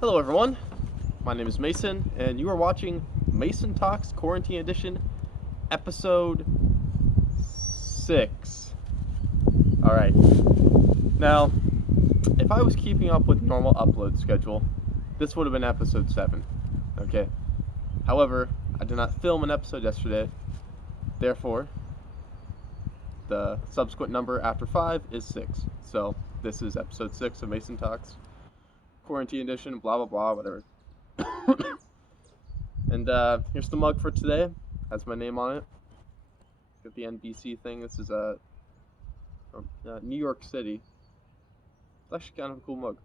Hello everyone, my name is Mason, and you are watching Mason Talks Quarantine Edition, Episode 6. Alright, now, if I was keeping up with normal upload schedule, this would have been Episode 7, okay? However, I did not film an episode yesterday, therefore, the subsequent number after 5 is 6. So, this is Episode 6 of Mason Talks Quarantine Edition, blah blah blah, whatever. And here's the mug for today. Has my name on it. Got the NBC thing. This is from New York City. It's actually kind of a cool mug.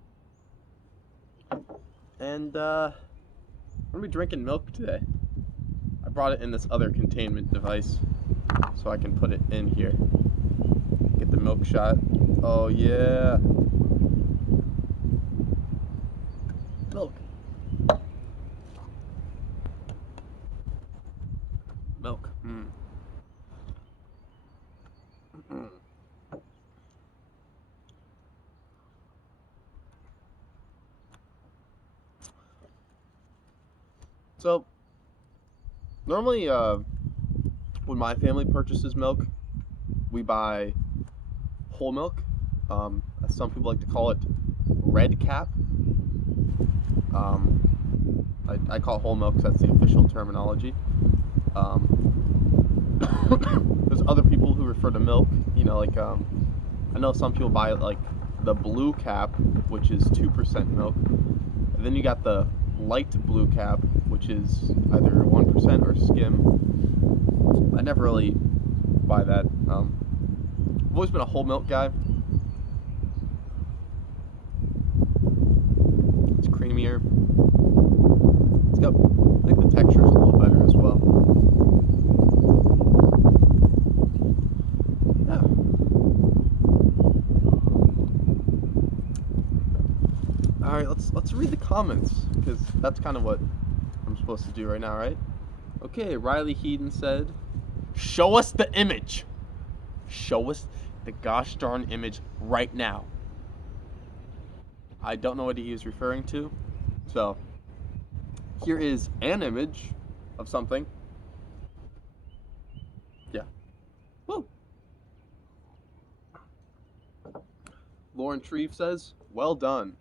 And I'm gonna be drinking milk today. I brought it in this other containment device, so I can put it in here. Get the milk shot. Oh yeah. Milk. Milk. So, normally, when my family purchases milk, we buy whole milk. As some people like to call it, red cap. I call it whole milk because that's the official terminology. There's other people who refer to milk, like, I know some people buy like the blue cap, which is 2% milk, and then you got the light blue cap, which is either 1% or skim. I never really buy that. I've always been a whole milk guy. It's creamier. It's got, I think the texture's a little better as well. Yeah. All right, let's read the comments, because that's kind of what I'm supposed to do right now, right? Okay, Riley Heaton said, "Show us the image. Show us the gosh darn image right now." I don't know what he is referring to, so here is an image of something. Yeah. Woo. Lauren Treve says, "Well done."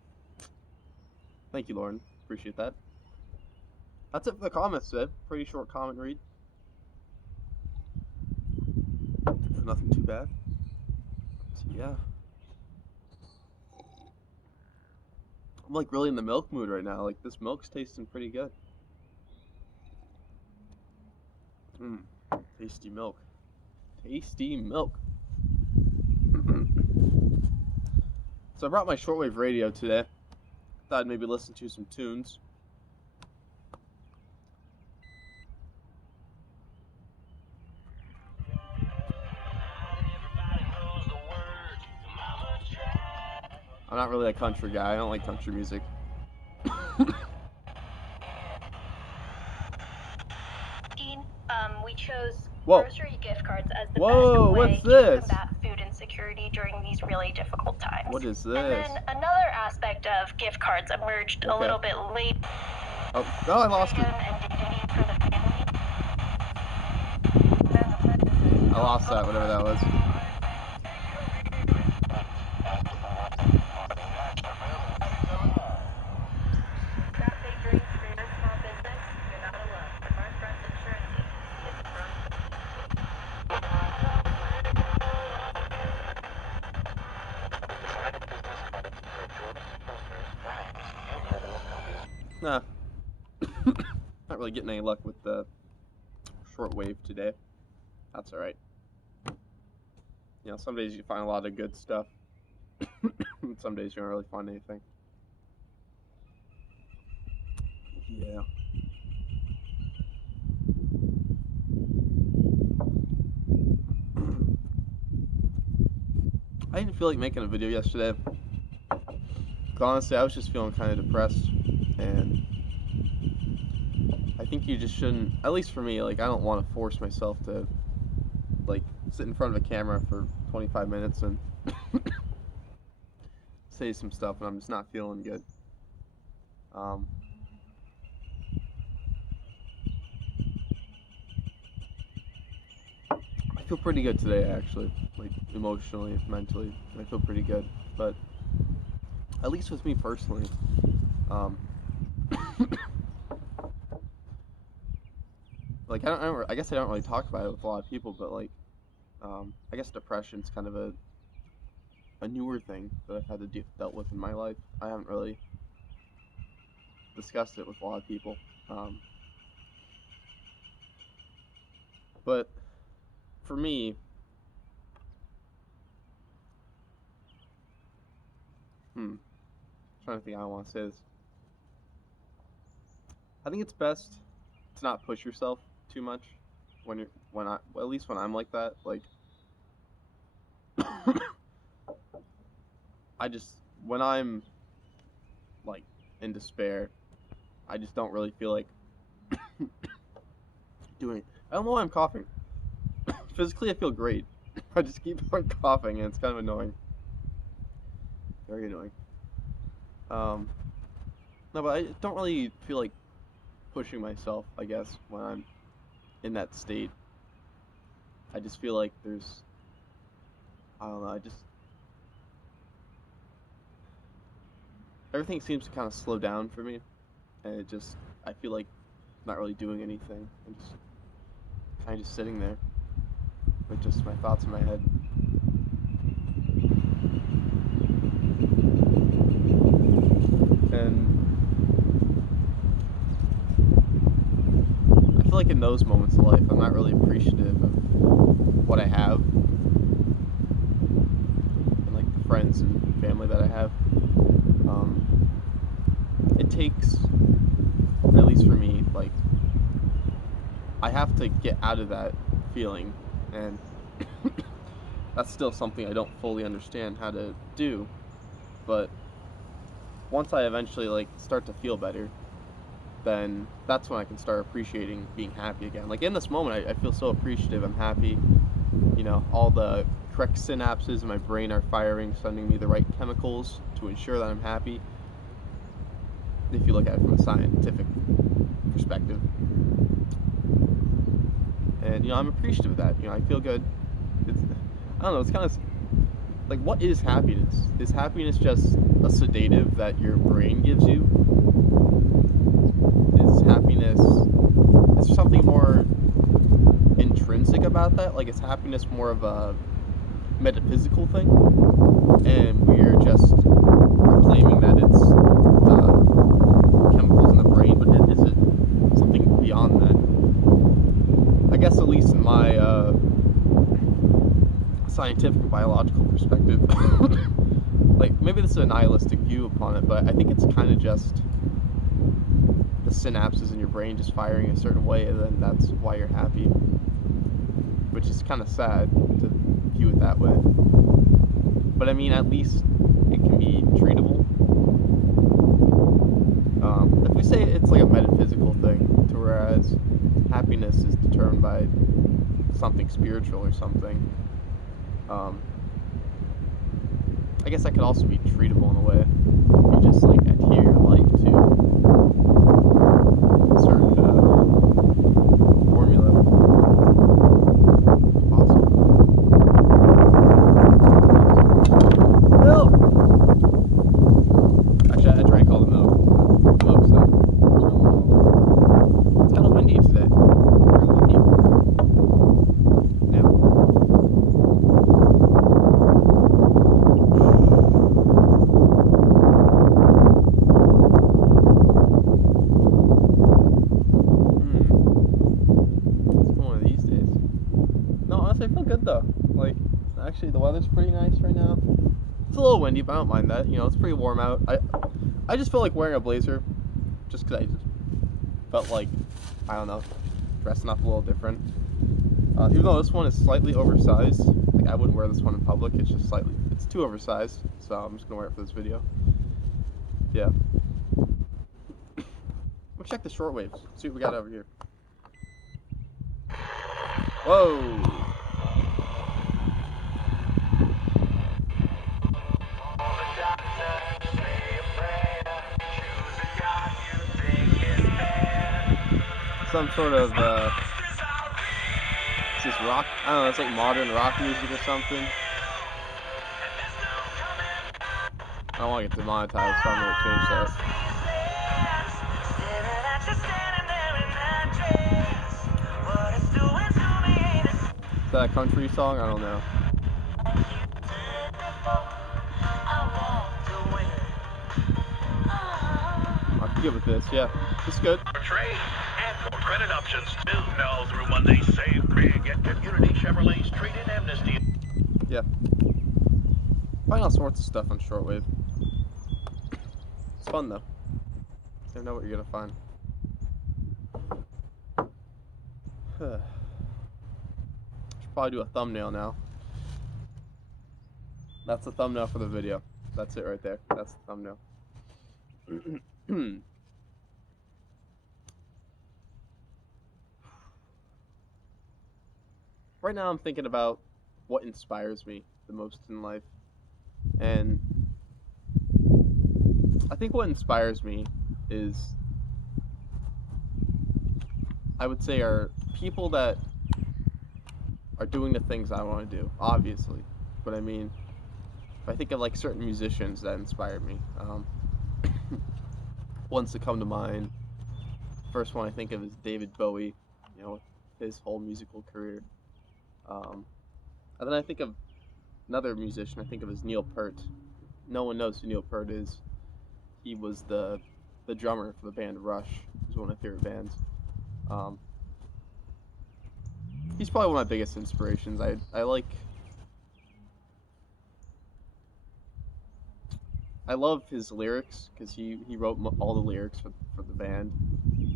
Thank you, Lauren. Appreciate that. That's it for the comments today. Pretty short comment read. Nothing too bad. So yeah. I'm like really in the milk mood right now. Like this milk's tasting pretty good. Tasty milk. Tasty milk. So I brought my shortwave radio today. Thought I'd maybe listen to some tunes. I'm not really a country guy. I don't like country music. We chose Whoa. grocery gift cards as the Whoa, best way what's to this? combat food insecurity during these really difficult times. What is this? And then another aspect of gift cards emerged a little bit late. Oh, no, I lost it. I lost that, whatever that was. Nah. Not really getting any luck with the shortwave today. That's alright. Some days you find a lot of good stuff. Some days you don't really find anything. Yeah. I didn't feel like making a video yesterday. Honestly, I was just feeling kind of depressed, and I think you just shouldn't, at least for me, like, I don't want to force myself to, like, sit in front of a camera for 25 minutes and say some stuff when I'm just not feeling good. Um, I feel pretty good today, actually, like emotionally, mentally. I feel pretty good, but at least with me personally, um, like I guess I don't really talk about it with a lot of people, but like, I guess depression's kind of a newer thing that I've had to dealt with in my life. I haven't really discussed it with a lot of people, um, but for me, I'm trying to think how I want to say this. I think it's best to not push yourself too much when I well, at least when I'm like that. Like I just when I'm like in despair, I just don't really feel like doing. I don't know why I'm coughing. Physically, I feel great. I just keep on coughing, and it's kind of annoying. Very annoying. Um, no, but I don't really feel like pushing myself. I guess when I'm in that state, I just feel like there's. I don't know. I just everything seems to kind of slow down for me, and it just I feel like I'm not really doing anything. I'm just kind of just sitting there with just my thoughts in my head. And I feel like in those moments of life, I'm not really appreciative of what I have and like the friends and family that I have. It takes, at least for me, like I have to get out of that feeling, and that's still something I don't fully understand how to do. But once I eventually like start to feel better, then that's when I can start appreciating being happy again. Like in this moment, I feel so appreciative. I'm happy. You know, all the correct synapses in my brain are firing, sending me the right chemicals to ensure that I'm happy. If you look at it from a scientific perspective, and you know, I'm appreciative of that. You know, I feel good. It's, I don't know. It's kind of like, what is happiness? Is happiness just a sedative that your brain gives you? Is happiness, is there something more intrinsic about that? Like, is happiness more of a metaphysical thing? And we're just claiming that it's chemicals in the brain, but is it something beyond that? I guess, at least in my scientific and biological perspective, like maybe this is a nihilistic view upon it, but I think it's kind of just the synapses in your brain just firing a certain way, and then that's why you're happy, which is kind of sad to view it that way. But I mean, at least it can be treatable. If we say it's like a metaphysical thing, to whereas happiness is determined by something spiritual or something, I guess that could also be treatable in a way. If you just like adhere your life to a certain formula. Possible. Milk! Actually, I drank all the milk. The milk's done. There's no more milk. It's kind of windy today. Very windy. Yeah. I feel good though. Like, actually, the weather's pretty nice right now. It's a little windy, but I don't mind that. You know, it's pretty warm out. I just feel like wearing a blazer, just because I just felt like, I don't know, dressing up a little different. Even though this one is slightly oversized, like I wouldn't wear this one in public. It's just slightly, it's too oversized. So I'm just gonna wear it for this video. Yeah. We'll check the shortwaves. See what we got over here. Whoa. some sort of it's this rock. I don't know. It's like modern rock music or something. I don't want to get demonetized, so I'm gonna change that. Is that a country song? I don't know. I'm good with this. Yeah, it's good. Trade and for credit options too. Now through Monday, save big at Community Chevrolet's trade-in amnesty. Yeah. Find all sorts of stuff on shortwave. It's fun though. You never know what you're gonna find. Should probably do a thumbnail now. That's the thumbnail for the video. That's it right there. That's the thumbnail. Right now I'm thinking about what inspires me the most in life. And I think what inspires me is, I would say, are people that are doing the things I want to do, obviously. But I mean, if I think of like certain musicians that inspire me, ones that come to mind, first one I think of is David Bowie, you know, his whole musical career. And then I think of another musician I think of as Neil Peart. No one knows who Neil Peart is. He was the drummer for the band Rush. He's one of my favorite bands. He's probably one of my biggest inspirations. I love his lyrics because he wrote all the lyrics for the band,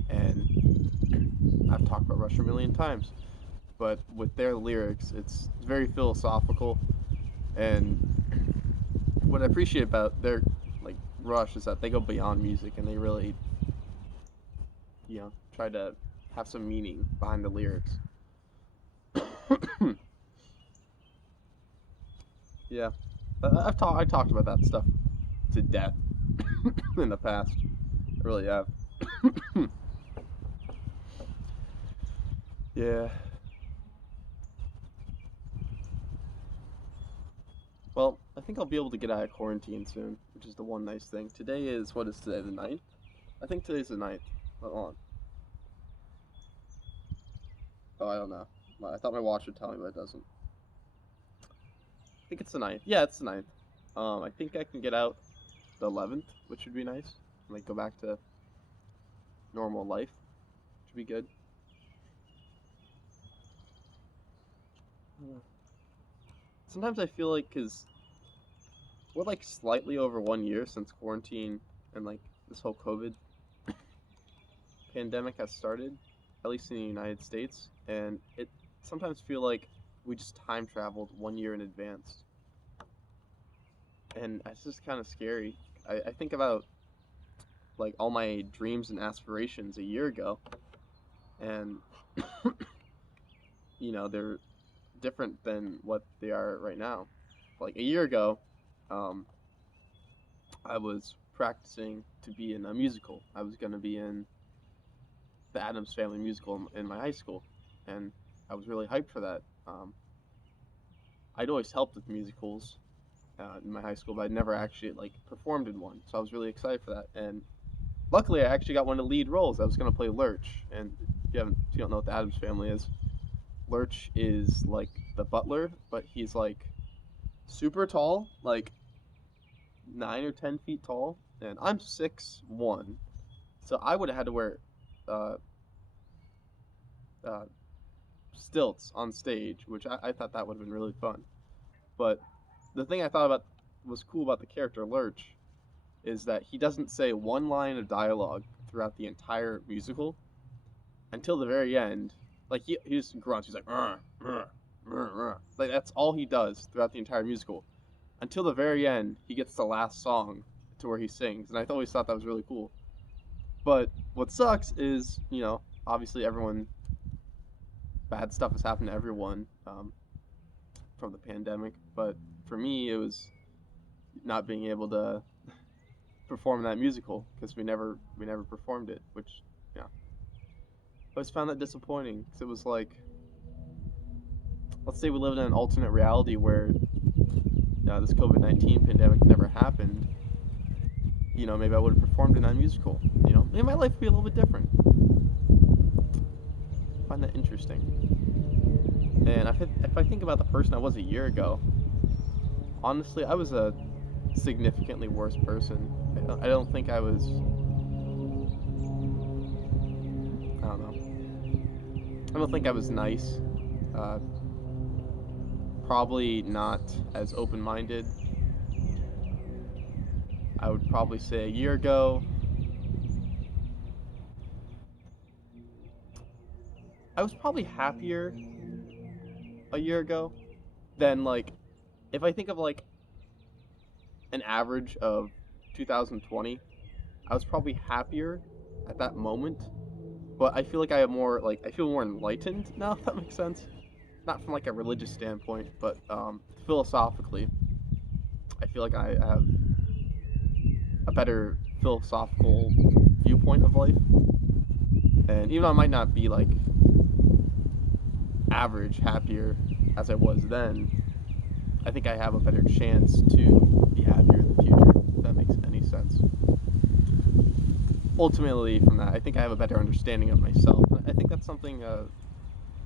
and I've talked about Rush a million times, but with their lyrics, it's very philosophical, and what I appreciate about their like Rush is that they go beyond music and they really, you know, try to have some meaning behind the lyrics. Yeah, I talked about that stuff to death in the past. I really have. Yeah. Well, I think I'll be able to get out of quarantine soon, which is the one nice thing. Today is, what is today, the 9th? I think today's the 9th. Hold on. Oh, I don't know. I thought my watch would tell me, but it doesn't. I think it's the 9th. Yeah, it's the 9th. I think I can get out the 11th, which would be nice. Like, go back to normal life, which would be good. Sometimes I feel like, because we're like slightly over 1 year since quarantine and like this whole COVID pandemic has started, at least in the United States, and it sometimes feel like we just time traveled 1 year in advance, and it's just kind of scary. I think about like all my dreams and aspirations a year ago, and you know, they're different than what they are right now. Like a year ago, I was practicing to be in a musical. I was going to be in the Addams Family musical in my high school, and I was really hyped for that. I'd always helped with musicals in my high school, but I'd never actually like performed in one, so I was really excited for that. And luckily, I actually got one of the lead roles. I was going to play Lurch, and if you don't know what the Addams Family is, Lurch is like the butler, but he's like super tall, like 9 or 10 feet tall, and I'm 6'1", so I would have had to wear uh, uh, stilts on stage, which I thought that would have been really fun. But the thing I thought about was cool about the character Lurch is that he doesn't say one line of dialogue throughout the entire musical until the very end. Like he just grunts. He's like, like that's all he does throughout the entire musical. Until the very end, he gets the last song to where he sings, and I always thought that was really cool. But what sucks is, you know, obviously bad stuff has happened to everyone from the pandemic. But for me, it was not being able to perform that musical because we never performed it, which, yeah. always found that disappointing because it was like, let's say we lived in an alternate reality where this COVID-19 pandemic never happened. Maybe I would have performed in that musical. Maybe my life would be a little bit different. I find that interesting. And if I think about the person I was a year ago, honestly, I was a significantly worse person. I don't think I was. I don't know. I don't think I was nice. Probably not as open-minded. I would probably say a year ago, I was probably happier a year ago than, like, if I think of like an average of 2020, I was probably happier at that moment. But I feel like I feel more enlightened now, if that makes sense. Not from like a religious standpoint, but philosophically, I feel like I have a better philosophical viewpoint of life. And even though I might not be like average happier as I was then, I think I have a better chance to be happier in the future, if that makes any sense. Ultimately, from that, I think I have a better understanding of myself. I think that's something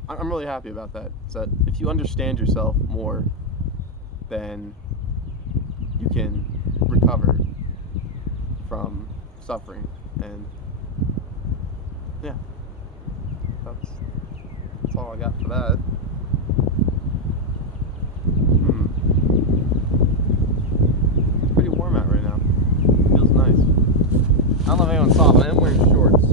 I'm really happy about that. Is that if you understand yourself more, then you can recover from suffering. And yeah, that's all I got for that. It's pretty warm out right now. Feels nice. I don't know if anyone saw, but I am wearing shorts.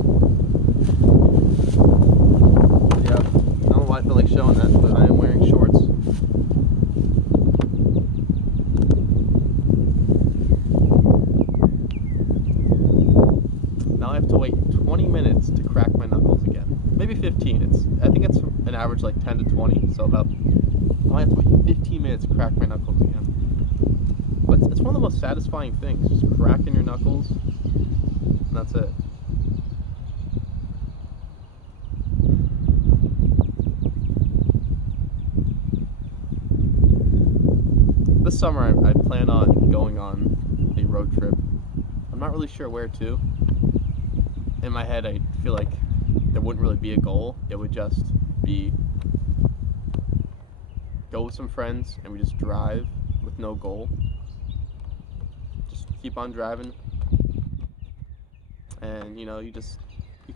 Yeah, I don't know why I feel like showing that, but I am wearing shorts. Now I have to wait 20 minutes to crack my knuckles again. Maybe 15. I think it's an average like 10 to 20, so I have to wait 15 minutes to crack my knuckles again. But it's one of the most satisfying things, just cracking your knuckles, and that's it. This summer I plan on going on a road trip. I'm not really sure where to. In my head, I feel like there wouldn't really be a goal. It would just be go with some friends and we just drive with no goal. Just keep on driving. And you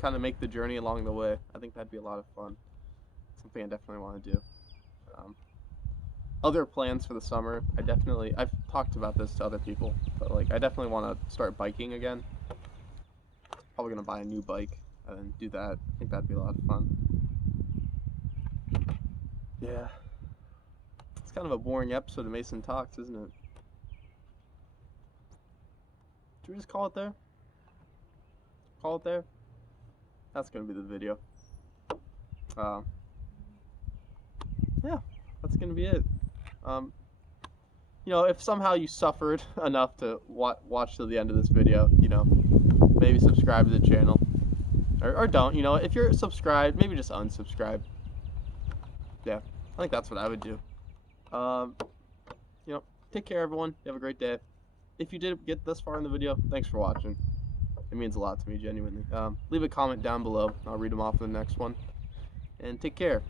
kind of make the journey along the way. I think that'd be a lot of fun. Something I definitely want to do. Other plans for the summer, I've talked about this to other people, but like I definitely want to start biking again. Probably gonna buy a new bike and then do that. I think that'd be a lot of fun. Yeah. It's kind of a boring episode of Mason Talks, isn't it? Should we just call it there? Call it there? That's gonna be the video. Yeah, that's gonna be it. If somehow you suffered enough to watch till the end of this video, maybe subscribe to the channel. Or don't, if you're subscribed, maybe just unsubscribe. Yeah, I think that's what I would do. Take care, everyone. You have a great day. If you did get this far in the video, thanks for watching. It means a lot to me, genuinely. Leave a comment down below. I'll read them off in the next one. And take care.